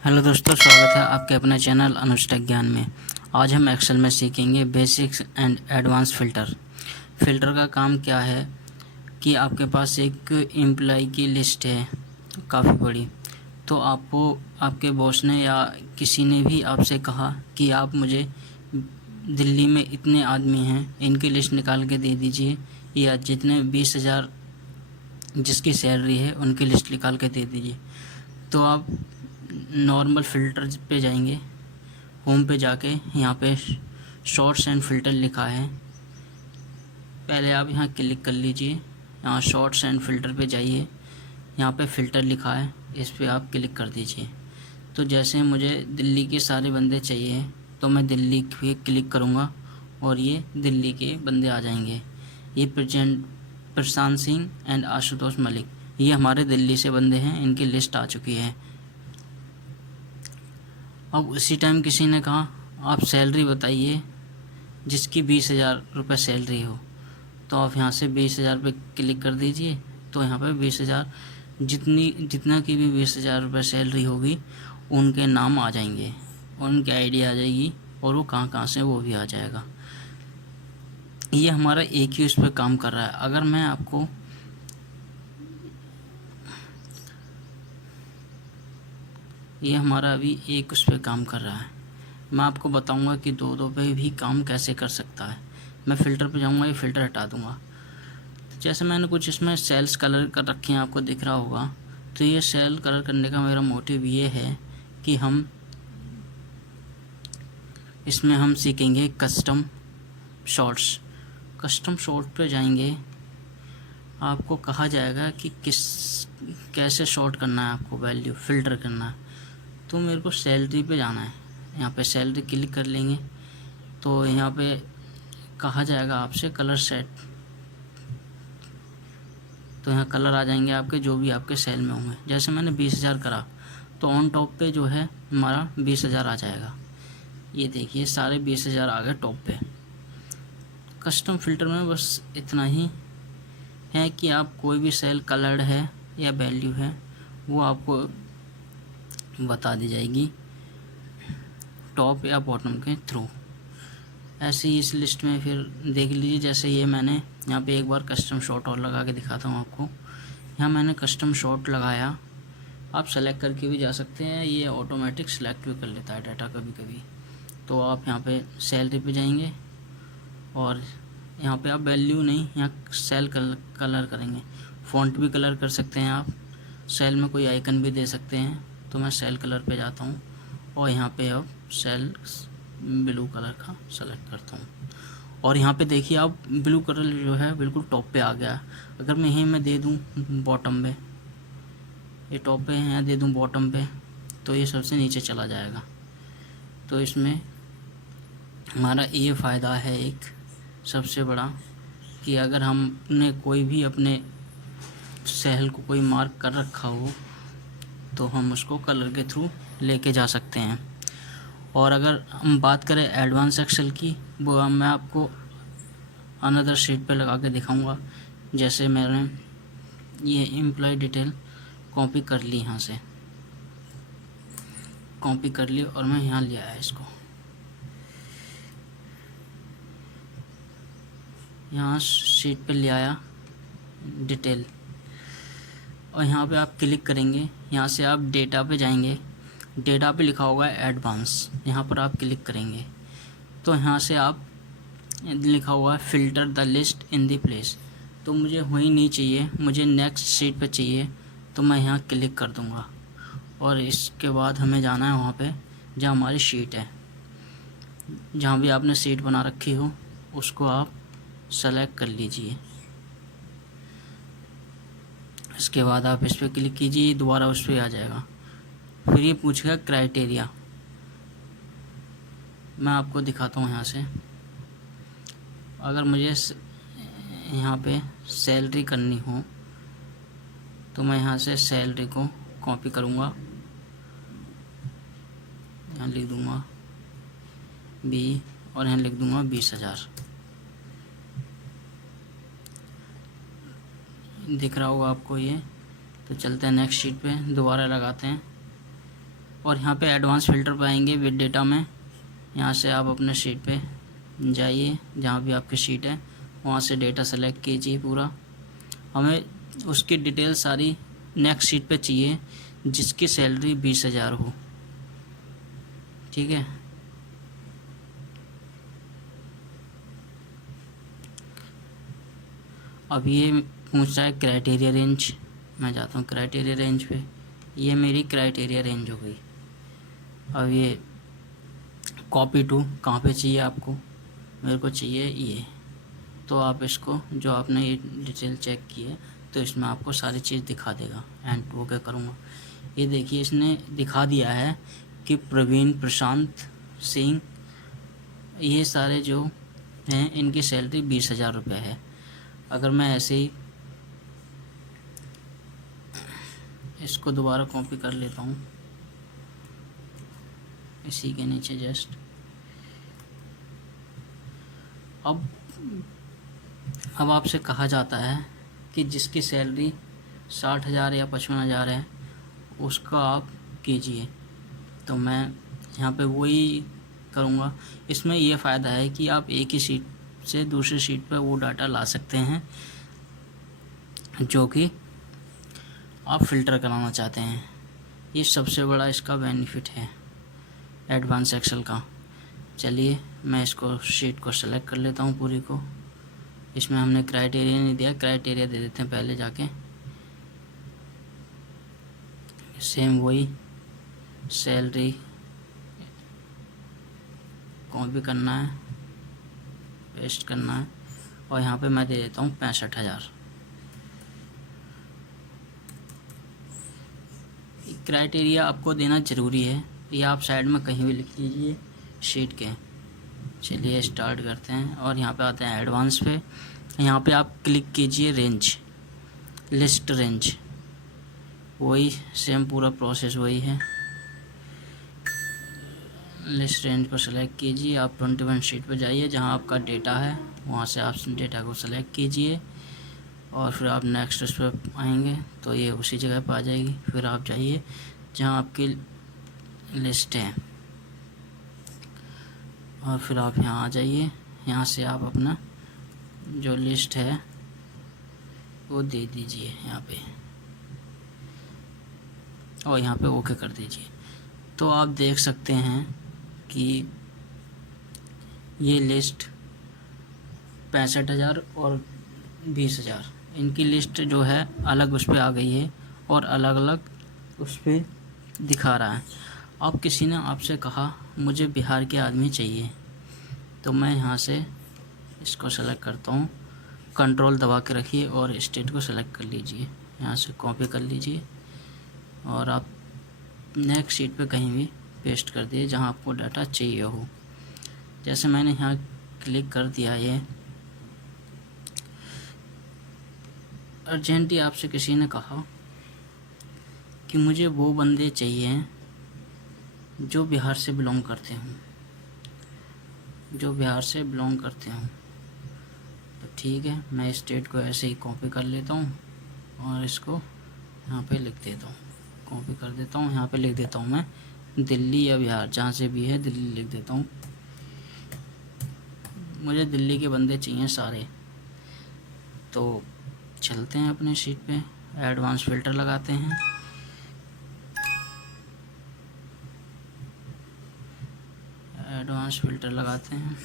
Hello दोस्तों, स्वागत है आपके अपने चैनल अनुज टेक ज्ञान में। आज हम एक्सेल में सीखेंगे basics and advance filter. Filter का काम क्या है कि आपके पास एक एम्प्लॉय की लिस्ट है काफ़ी बड़ी, तो आपको आपके बॉस ने या किसी ने भी आपसे कहा कि आप मुझे दिल्ली में इतने आदमी हैं, इनकी लिस्ट निकाल के दे दीजिए, या जितने 20,000 जिसकी सैलरी है उनकी लिस्ट निकाल के दे दीजिए। तो आप नॉर्मल फ़िल्टर पे जाएंगे, होम पे जाके यहाँ पे शॉर्ट्स एंड फ़िल्टर लिखा है, पहले आप यहाँ क्लिक कर लीजिए। यहाँ शॉर्ट्स एंड फ़िल्टर पे जाइए, यहाँ पे फ़िल्टर लिखा है, इस पर आप क्लिक कर दीजिए। तो जैसे मुझे दिल्ली के सारे बंदे चाहिए तो मैं दिल्ली पे क्लिक करूँगा और ये दिल्ली के बंदे आ जाएंगे। ये प्रशांत सिंह एंड आशुतोष मलिक, ये हमारे दिल्ली से बंदे हैं, इनकी लिस्ट आ चुकी है। अब उसी टाइम किसी ने कहा आप सैलरी बताइए जिसकी 20,000 रुपये सैलरी हो, तो आप यहाँ से 20,000 पे क्लिक कर दीजिए। तो यहाँ पे 20,000 जितना की भी 20,000 रुपये सैलरी होगी उनके नाम आ जाएंगे, उनकी आईडी आ जाएगी और वो कहाँ कहाँ से वो भी आ जाएगा। ये हमारा एक ही उस पर काम कर रहा है। अगर मैं आपको ये हमारा अभी एक उस पर काम कर रहा है, मैं आपको बताऊंगा कि दो दो पे भी काम कैसे कर सकता है। मैं फ़िल्टर पे जाऊंगा, ये फ़िल्टर हटा दूंगा। जैसे मैंने कुछ इसमें सेल्स कलर कर रखे हैं, आपको दिख रहा होगा। तो ये सेल कलर करने का मेरा मोटिव ये है कि इसमें हम सीखेंगे कस्टम शॉर्ट्स। कस्टम शॉर्ट पे जाएंगे, आपको कहा जाएगा कि कैसे शॉर्ट करना है, आपको वैल्यू फ़िल्टर करना है। तो मेरे को सैलरी पे जाना है, यहाँ पे सैलरी क्लिक कर लेंगे। तो यहाँ पे कहा जाएगा आपसे कलर सेट, तो यहाँ कलर आ जाएंगे आपके जो भी आपके सेल में होंगे। जैसे मैंने 20,000 करा तो ऑन टॉप पे जो है हमारा 20,000 आ जाएगा। ये देखिए सारे 20,000 आ गए टॉप पे। कस्टम फ़िल्टर में बस इतना ही है कि आप कोई भी सेल कलर्ड है या वैल्यू है वो आपको बता दी जाएगी टॉप या बॉटम के थ्रू। ऐसे ही इस लिस्ट में फिर देख लीजिए, जैसे ये मैंने यहाँ पे एक बार कस्टम शॉट और लगा के दिखाता हूँ आपको। यहाँ मैंने कस्टम शॉट लगाया, आप सेलेक्ट करके भी जा सकते हैं, ये ऑटोमेटिक सेलेक्ट भी कर लेता है डाटा कभी कभी। तो आप यहाँ पे सैलरी पे जाएंगे और यहाँ पे आप वैल्यू नहीं, यहाँ सेल कलर करेंगे। फ़ॉन्ट भी कलर कर सकते हैं आप, सेल में कोई आइकन भी दे सकते हैं। तो मैं सेल कलर पे जाता हूँ और यहाँ पे अब सेल ब्लू कलर का सेलेक्ट करता हूँ। और यहाँ पे देखिए आप ब्लू कलर जो है बिल्कुल टॉप पे आ गया। अगर मैं यहीं मैं दे दूँ बॉटम पे, ये टॉप पे यहाँ दे दूँ बॉटम पे, तो ये सबसे नीचे चला जाएगा। तो इसमें हमारा ये फ़ायदा है एक सबसे बड़ा कि अगर हमने कोई भी अपने सेल को कोई मार्क कर रखा हो तो हम उसको कलर के थ्रू लेके जा सकते हैं। और अगर हम बात करें एडवांस एक्सेल की, वो मैं आपको अनदर शीट पे लगा के दिखाऊंगा। जैसे मैंने ये एम्प्लॉय डिटेल कॉपी कर ली, यहाँ से कॉपी कर ली और मैं यहाँ ले आया इसको, यहाँ शीट पे ले आया डिटेल, और यहाँ पे आप क्लिक करेंगे। यहाँ से आप डेटा पे जाएंगे, डेटा पे लिखा होगा एडवांस, यहाँ पर आप क्लिक करेंगे। तो यहाँ से आप लिखा हुआ है filter the list in the place, तो मुझे वही नहीं चाहिए, मुझे नेक्स्ट शीट पे चाहिए। तो मैं यहाँ क्लिक कर दूँगा और इसके बाद हमें जाना है वहाँ पे जहाँ हमारी शीट है, जहाँ भी आपने शीट बना रखी हो उसको आप सेलेक्ट कर लीजिए। इसके बाद आप इस पर क्लिक कीजिए, दोबारा उस पर आ जाएगा। फिर ये पूछेगा क्राइटेरिया, मैं आपको दिखाता हूँ यहाँ से। अगर मुझे यहाँ पे सैलरी करनी हो तो मैं यहाँ से सैलरी को कॉपी करूँगा, यहाँ लिख दूँगा बी और यहाँ लिख दूँगा 20,000। दिख रहा होगा आपको ये। तो चलते हैं नेक्स्ट शीट पे, दोबारा लगाते हैं और यहाँ पे एडवांस फ़िल्टर पे आएंगे विद डेटा में। यहाँ से आप अपने शीट पे जाइए, जहाँ भी आपकी शीट है वहाँ से डेटा सेलेक्ट कीजिए पूरा। हमें उसकी डिटेल सारी नेक्स्ट शीट पे चाहिए जिसकी सैलरी 20,000 हो, ठीक है। अब ये पूछ रहा है क्राइटेरिया रेंज, मैं जाता हूँ क्राइटेरिया रेंज पे। ये मेरी क्राइटेरिया रेंज हो गई। अब ये कॉपी टू कहाँ पे चाहिए आपको, मेरे को चाहिए ये, तो आप इसको जो आपने ये डिटेल चेक की है तो इसमें आपको सारी चीज़ दिखा देगा। एंड ओके करूँगा। ये देखिए इसने दिखा दिया है कि प्रवीण प्रशांत सिंह, ये सारे जो हैं इनकी सैलरी 20,000 रुपये है। अगर मैं ऐसे ही इसको दोबारा कॉपी कर लेता हूँ इसी के नीचे जस्ट, अब आपसे कहा जाता है कि जिसकी सैलरी 60,000 या 55,000 है उसका आप कीजिए, तो मैं यहाँ पे वही करूँगा। इसमें ये फ़ायदा है कि आप एक ही शीट से दूसरी शीट पर वो डाटा ला सकते हैं जो कि आप फ़िल्टर कराना चाहते हैं। ये सबसे बड़ा इसका बेनिफिट है एडवांस एक्सेल का। चलिए मैं इसको शीट को सेलेक्ट कर लेता हूँ पूरी को। इसमें हमने क्राइटेरिया नहीं दिया, क्राइटेरिया दे देते हैं पहले जाके। सेम वही सैलरी कॉपी करना है, पेस्ट करना है और यहाँ पे मैं दे देता हूँ 65,000। क्राइटेरिया आपको देना ज़रूरी है, ये आप साइड में कहीं भी लिख लीजिए शीट के। चलिए स्टार्ट करते हैं और यहाँ पे आते हैं एडवांस पे। यहाँ पे आप क्लिक कीजिए रेंज, लिस्ट रेंज, वही सेम पूरा प्रोसेस वही है। लिस्ट रेंज को सेलेक्ट कीजिए, आप 21 शीट पर जाइए जहाँ आपका डेटा है, वहाँ से आप डेटा को सेलेक्ट कीजिए और फिर आप नेक्स्ट उस पर आएंगे तो ये उसी जगह पर आ जाएगी। फिर आप जाइए जहाँ आपकी लिस्ट है और फिर आप यहाँ आ जाइए। यहाँ से आप अपना जो लिस्ट है वो दे दीजिए यहाँ पे और यहाँ पे ओके कर दीजिए। तो आप देख सकते हैं कि ये लिस्ट 65,000 और 20,000 इनकी लिस्ट जो है अलग उस पर आ गई है और अलग अलग उस पर दिखा रहा है। अब किसी ने आपसे कहा मुझे बिहार के आदमी चाहिए, तो मैं यहाँ से इसको सेलेक्ट करता हूँ, कंट्रोल दबा के रखिए और स्टेट को सेलेक्ट कर लीजिए, यहाँ से कॉपी कर लीजिए और आप नेक्स्ट शीट पे कहीं भी पेस्ट कर दिए जहाँ आपको डाटा चाहिए हो। जैसे मैंने यहाँ क्लिक कर दिया, ये अर्जेंटली आपसे किसी ने कहा कि मुझे वो बंदे चाहिए जो बिहार से बिलोंग करते हों, जो बिहार से बिलोंग करते हों। तो ठीक है, मैं स्टेट को ऐसे ही कॉपी कर लेता हूँ और इसको यहाँ पे लिख देता हूँ, कॉपी कर देता हूँ, यहाँ पे लिख देता हूँ मैं दिल्ली या बिहार, जहाँ से भी है दिल्ली लिख देता हूँ। मुझे दिल्ली के बंदे चाहिए सारे। तो चलते हैं अपने शीट पे, एडवांस फ़िल्टर लगाते हैं। एडवांस फ़िल्टर लगाते हैं,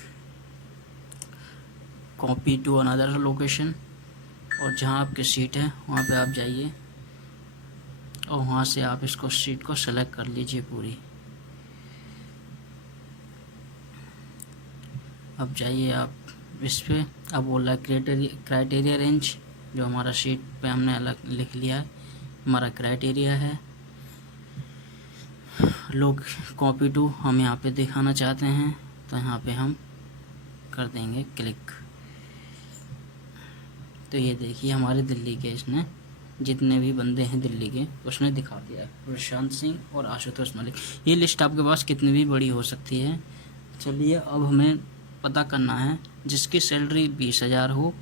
कॉपी टू अनदर लोकेशन, और जहाँ आपकी सीट है वहाँ पे आप जाइए और वहाँ से आप इसको शीट को सेलेक्ट कर लीजिए पूरी। अब जाइए आप इस पे, अब बोल रहा है क्राइटेरिया रेंज, जो हमारा शीट पे हमने अलग लिख लिया है, हमारा क्राइटेरिया है। लोग कॉपी टू हम यहाँ पे दिखाना चाहते हैं तो यहाँ पे हम कर देंगे क्लिक। तो ये देखिए हमारे दिल्ली के इसने जितने भी बंदे हैं दिल्ली के उसने दिखा दिया है, प्रशांत सिंह और आशुतोष मलिक। ये लिस्ट आपके पास कितनी भी बड़ी हो सकती है। चलिए अब हमें पता करना है जिसकी सैलरी 20,000 हो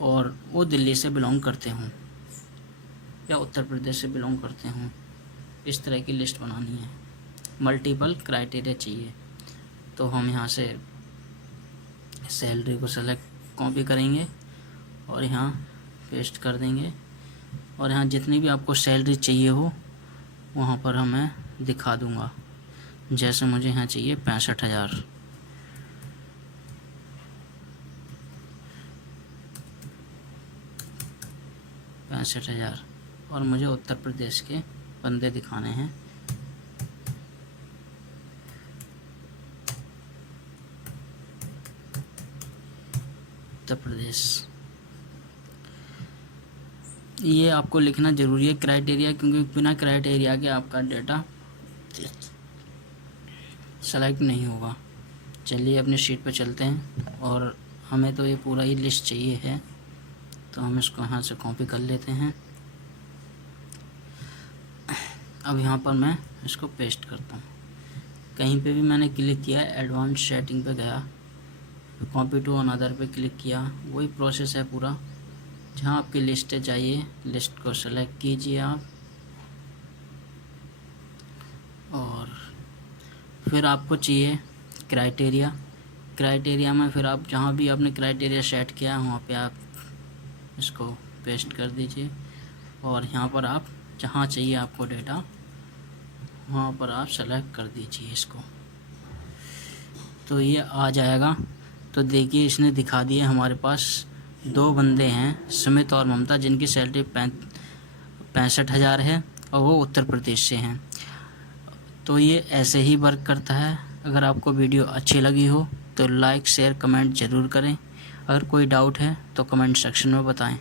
और वो दिल्ली से बिलोंग करते हों या उत्तर प्रदेश से बिलोंग करते हों। इस तरह की लिस्ट बनानी है, मल्टीपल क्राइटेरिया चाहिए। तो हम यहाँ से सैलरी को सेलेक्ट कॉपी करेंगे और यहाँ पेस्ट कर देंगे, और यहाँ जितनी भी आपको सैलरी चाहिए हो वहाँ पर हमें दिखा दूँगा। जैसे मुझे यहाँ चाहिए 65,000, और मुझे उत्तर प्रदेश के बंदे दिखाने हैं। उत्तर प्रदेश, ये आपको लिखना ज़रूरी है क्राइटेरिया, क्योंकि बिना क्राइटेरिया के आपका डेटा सेलेक्ट नहीं होगा। चलिए अपनी शीट पे चलते हैं, और हमें तो ये पूरा ही लिस्ट चाहिए है, तो हम इसको यहाँ से कॉपी कर लेते हैं। अब यहाँ पर मैं इसको पेस्ट करता हूँ। कहीं पे भी मैंने क्लिक किया, एडवांस सेटिंग पे गया, कॉपी टू अनदर पे क्लिक किया, वही प्रोसेस है पूरा। जहाँ आपकी लिस्ट चाहिए, लिस्ट को सेलेक्ट कीजिए आप, और फिर आपको चाहिए क्राइटेरिया में फिर आप जहाँ भी आपने क्राइटेरिया सेट किया वहाँ पे आप इसको पेस्ट कर दीजिए, और यहाँ पर आप जहाँ चाहिए आपको डेटा वहाँ पर आप सेलेक्ट कर दीजिए इसको, तो ये आ जाएगा। तो देखिए इसने दिखा दिया, हमारे पास 2 बंदे हैं, सुमित और ममता, जिनकी सैलरी 65,000 है और वो उत्तर प्रदेश से हैं। तो ये ऐसे ही वर्क करता है। अगर आपको वीडियो अच्छी लगी हो तो लाइक शेयर कमेंट ज़रूर करें। अगर कोई डाउट है तो कमेंट सेक्शन में बताएं।